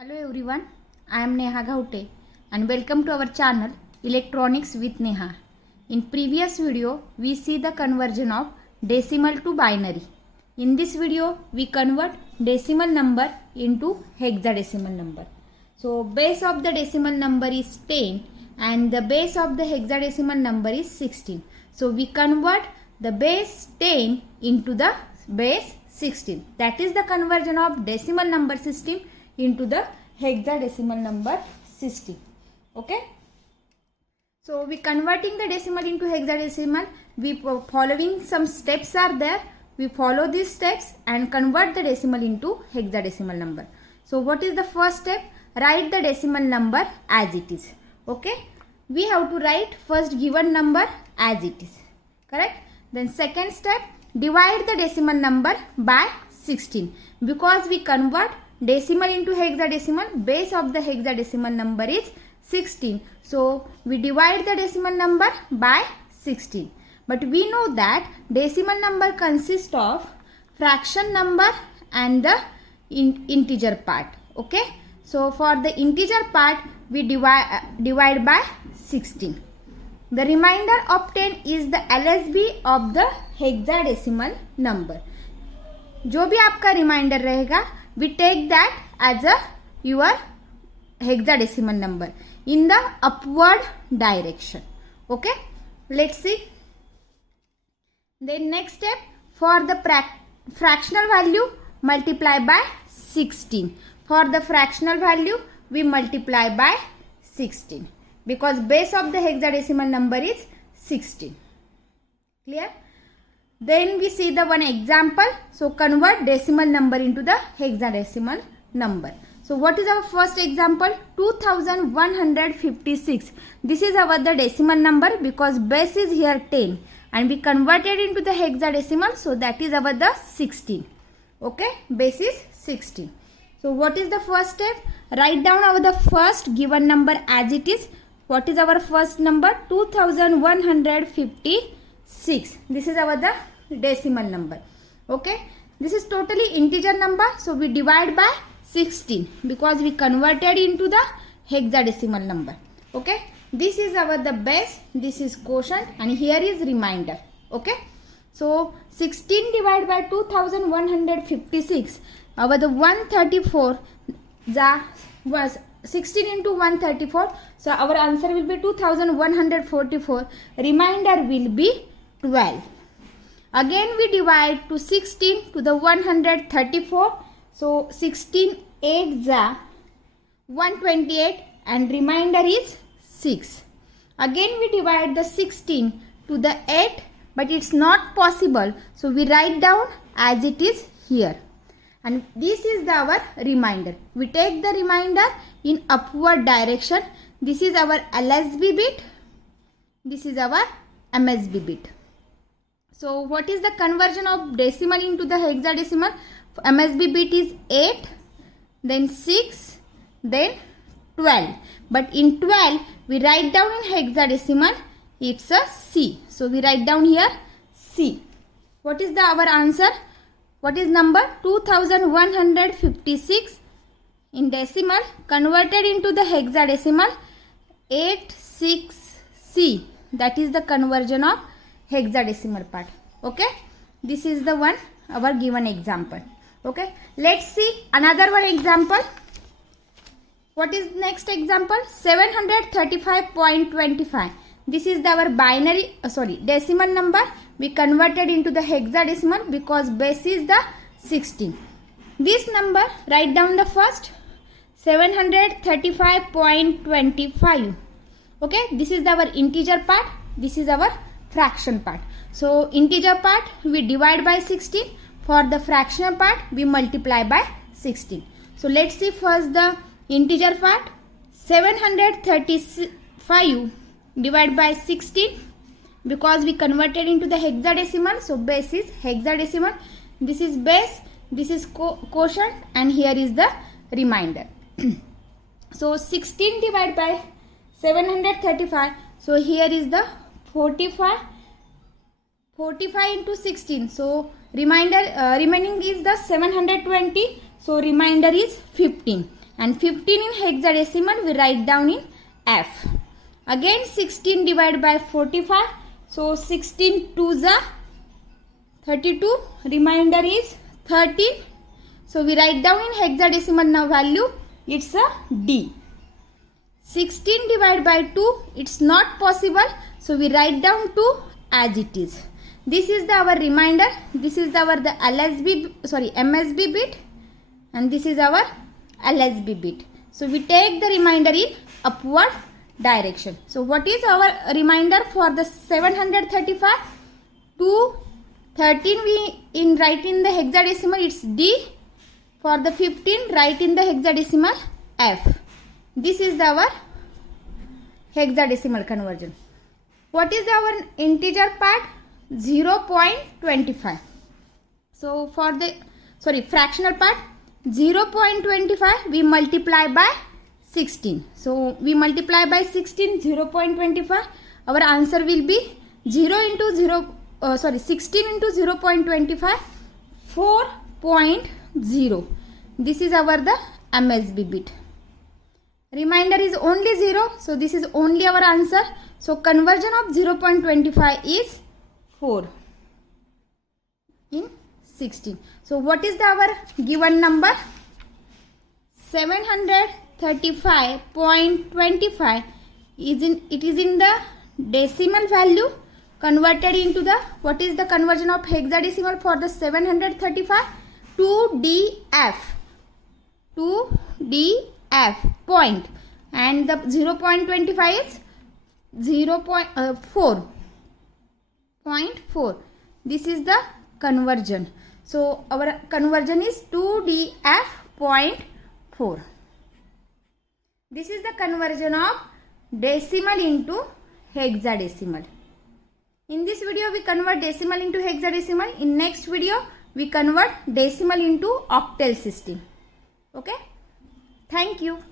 Hello everyone, I am Neha Ghaute and welcome to our channel Electronics with Neha. In previous video, we see the conversion of decimal to binary. In this video, we convert decimal number into hexadecimal number. So base of the decimal number is 10 and the base of the hexadecimal number is 16. So we convert the base 10 into the base 16. That is the conversion of decimal number system into the hexadecimal number system. Okay, so we converting the decimal into hexadecimal. We following some steps are there. We follow these steps and convert the decimal into hexadecimal number. So what is the first step? Write the decimal number as it is. Okay, we have to write first given number as it is, correct? Then second step, divide the decimal number by 16 because we convert decimal into hexadecimal. Base of the hexadecimal number is 16. So we divide the decimal number by 16. But we know that decimal number consists of fraction number and the integer part. Okay. So for the integer part we divide by 16. The remainder of 10 is the LSB of the hexadecimal number. जो भी आपका reminder रहेगा, we take that as a your hexadecimal number in the upward direction. Okay, let's see. Then next step, for the fractional value multiply by 16. For the fractional value we multiply by 16 because base of the hexadecimal number is 16. Clear? Then we see the one example. So convert decimal number into the hexadecimal number. So what is our first example? 2156. This is our the decimal number because base is here 10 and we converted into the hexadecimal. So that is our the 16. Okay, base is 16. So what is the first step? Write down our the first given number as it is. What is our first number? 2156. This is our the decimal number. Okay, this is totally integer number, so we divide by 16 because we converted into the hexadecimal number. Okay, this is our the base, this is quotient and here is remainder. Okay, so 16 divided by 2156, our the 134 was 16 into 134, so our answer will be 2144. Remainder will be 12. Again we divide to 16 to the 134, so 16 8 128 and remainder is 6. Again we divide the 16 to the 8, but it's not possible, so we write down as it is here. And this is our remainder. We take the remainder in upward direction. This is our LSB bit. This is our MSB bit. So what is the conversion of decimal into the hexadecimal? MSB bit is 8, then 6, then 12. But in 12 we write down in hexadecimal it's a C. So we write down here C. What is our answer? What is number? 2156 in decimal converted into the hexadecimal 86C. That is the conversion of hexadecimal part. Okay, this is the one our given example. Okay, let's see another one example. What is next example? 735.25. This is our binary decimal number. We converted into the hexadecimal because base is the 16. This number, write down the first 735.25. Okay, this is our integer part, this is our fraction part. So integer part we divide by 16. For the fractional part we multiply by 16. So let's see first the integer part. 735 divided by 16 because we converted into the hexadecimal, so base is hexadecimal. This is base, this is quotient and here is the remainder. So 16 divided by 735, so here is the 45 into 16, so remaining is the 720, so remainder is 15. and 15 in hexadecimal we write down in F. Again 16 divided by 45. So 16 2s are 32. Remainder is 13. So we write down in hexadecimal now value. It's a D. 16 divided by 2. It's not possible. So we write down 2 as it is. This is our remainder. This is the MSB bit, and this is our LSB bit. So we take the remainder in upward direction. So what is our remainder for the 735? 2, 13 we write in the hexadecimal, it's D. For the 15 write in the hexadecimal F. This is our hexadecimal conversion. What is our integer part? 0.25. So for the fractional part, 0.25 we multiply by 16. So we multiply by 16, 0.25. Our answer will be 16 into 0.25, 4.0. This is the MSB bit. Remainder is only 0. So this is only our answer. So conversion of 0.25 is 4 in 16. So what is our given number? 735.25 is in the decimal value converted into the, what is the conversion of hexadecimal for the 735? 2DF point, and the 0.25 is 4.4. This is the conversion. So our conversion is 2DF.4. This is the conversion of decimal into hexadecimal. In this video we convert decimal into hexadecimal. In next video we convert decimal into octal system. Okay. Thank you.